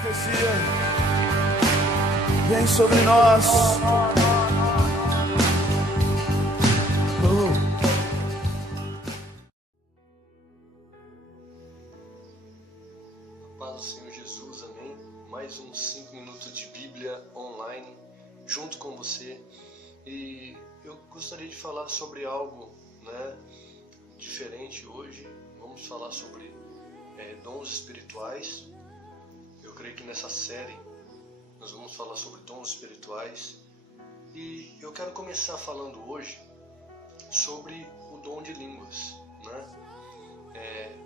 profecia vem sobre nós. Paz do Senhor Jesus, amém? Mais uns 5 minutos de Bíblia online, junto com você. E eu gostaria de falar sobre algo, diferente hoje. Vamos falar sobre dons espirituais. Eu creio que nessa série nós vamos falar sobre dons espirituais. E eu quero começar falando hoje sobre o dom de línguas,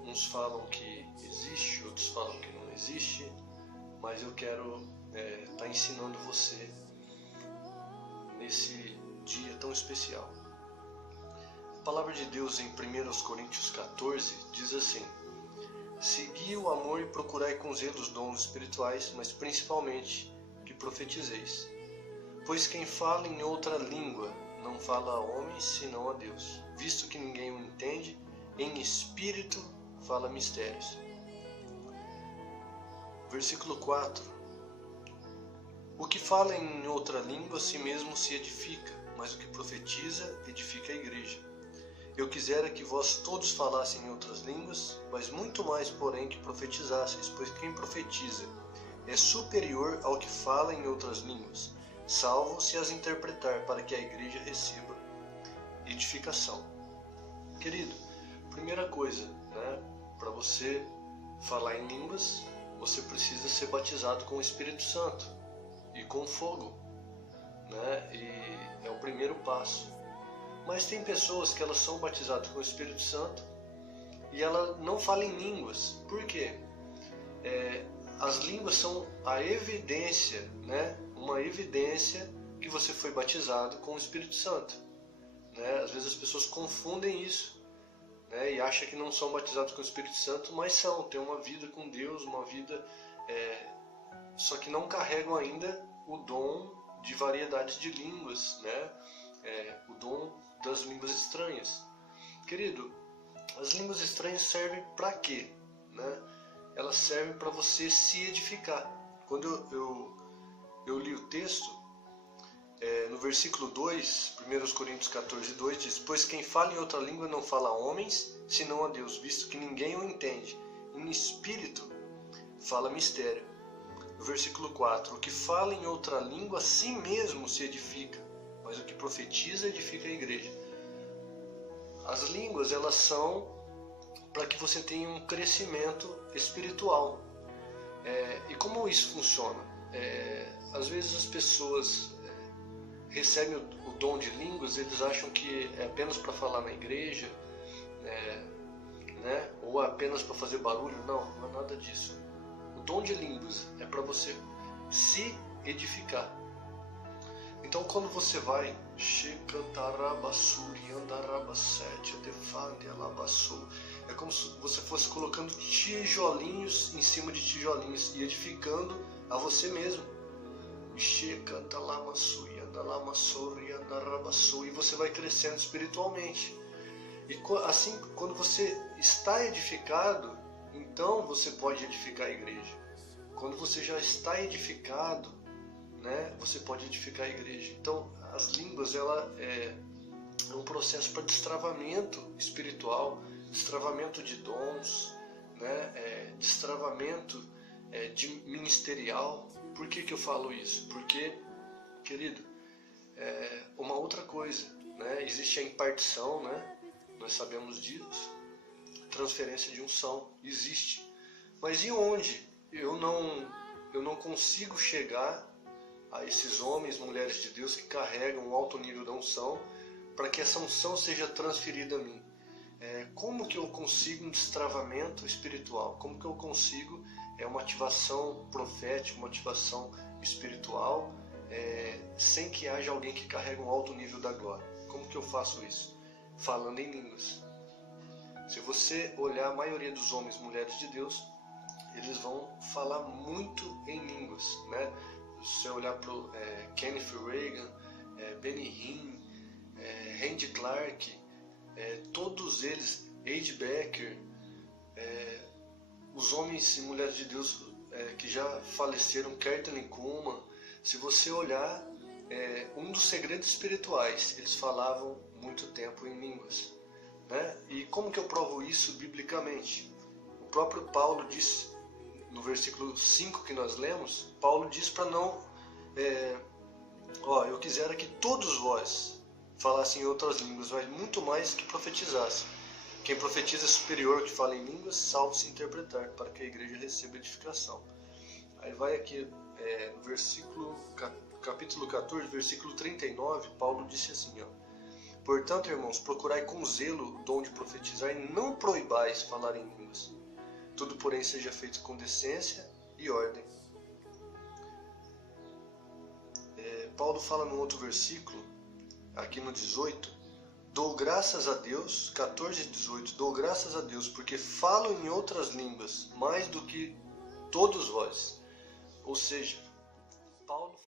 uns falam que existe, outros falam que não existe, mas eu quero estar ensinando você nesse dia tão especial. A palavra de Deus em 1 Coríntios 14 diz assim: segui o amor e procurai com zelo os dons espirituais, mas principalmente que profetizeis. Pois quem fala em outra língua não fala a homens, senão a Deus, visto que ninguém o entende, em espírito fala mistérios. Versículo 4. O que fala em outra língua a si mesmo se edifica, mas o que profetiza edifica a igreja. Eu quisera que vós todos falassem em outras línguas, mas muito mais, porém, que profetizasseis, pois quem profetiza é superior ao que fala em outras línguas, salvo se as interpretar, para que a igreja receba edificação. Querido, primeira coisa, para você falar em línguas, você precisa ser batizado com o Espírito Santo e com fogo, E é o primeiro passo. Mas tem pessoas que elas são batizadas com o Espírito Santo e ela não fala em línguas. Por quê? As línguas são a evidência, uma evidência que você foi batizado com o Espírito Santo. Às vezes as pessoas confundem isso, e acham que não são batizados com o Espírito Santo, mas são, têm uma vida com Deus, uma vida, só que não carregam ainda o dom de variedades de línguas, o dom das línguas estranhas. Querido, as línguas estranhas servem para quê? Elas servem para você se edificar. Quando eu li o texto, no versículo 2, 1 Coríntios 14, 2, diz: pois quem fala em outra língua não fala a homens, senão a Deus, visto que ninguém o entende. Em espírito fala mistério. No versículo 4, o que fala em outra língua a si mesmo se edifica, mas o que profetiza edifica a igreja. As línguas, elas são para que você tenha um crescimento espiritual. E como isso funciona? Às vezes as pessoas recebem o dom de línguas, eles acham que é apenas para falar na igreja, ou apenas para fazer barulho. Não é nada disso. O dom de línguas é para você se edificar. Então quando você vai é como se você fosse colocando tijolinhos em cima de tijolinhos e edificando a você mesmo. E você vai crescendo espiritualmente. E assim, quando você está edificado, então você pode edificar a igreja. Quando você já está edificado, você pode edificar a igreja. Então, as línguas, ela é um processo para destravamento espiritual, destravamento de dons, destravamento de ministerial. Por que eu falo isso? Porque, querido, uma outra coisa, existe a impartição, nós sabemos disso, transferência de unção, existe. Mas e onde eu não consigo chegar a esses homens, mulheres de Deus que carregam um alto nível da unção, para que essa unção seja transferida a mim? Como que eu consigo um destravamento espiritual? Como que eu consigo uma ativação profética, uma ativação espiritual, sem que haja alguém que carregue um alto nível da glória? Como que eu faço isso? Falando em línguas. Se você olhar a maioria dos homens e mulheres de Deus, eles vão falar muito em línguas, Se você olhar para o Kenneth Reagan, Benny Hinn, Randy Clark, todos eles, Ed Becker, os homens e mulheres de Deus que já faleceram, Kirtland e Kuhlman, se você olhar, um dos segredos espirituais, eles falavam muito tempo em línguas. Né? E como que eu provo isso biblicamente? O próprio Paulo diz, no versículo 5 que nós lemos, Paulo diz para não... eu quisera que todos vós falassem em outras línguas, mas muito mais que profetizassem. Quem profetiza é superior que fala em línguas, salvo se interpretar, para que a igreja receba edificação. Aí vai aqui no capítulo 14, versículo 39, Paulo disse assim, portanto, irmãos, procurai com zelo o dom de profetizar e não proibais falar em línguas. Tudo, porém, seja feito com decência e ordem. Paulo fala num outro versículo, aqui no 18, dou graças a Deus, 14 e 18, dou graças a Deus, porque falo em outras línguas, mais do que todos vós. Ou seja, Paulo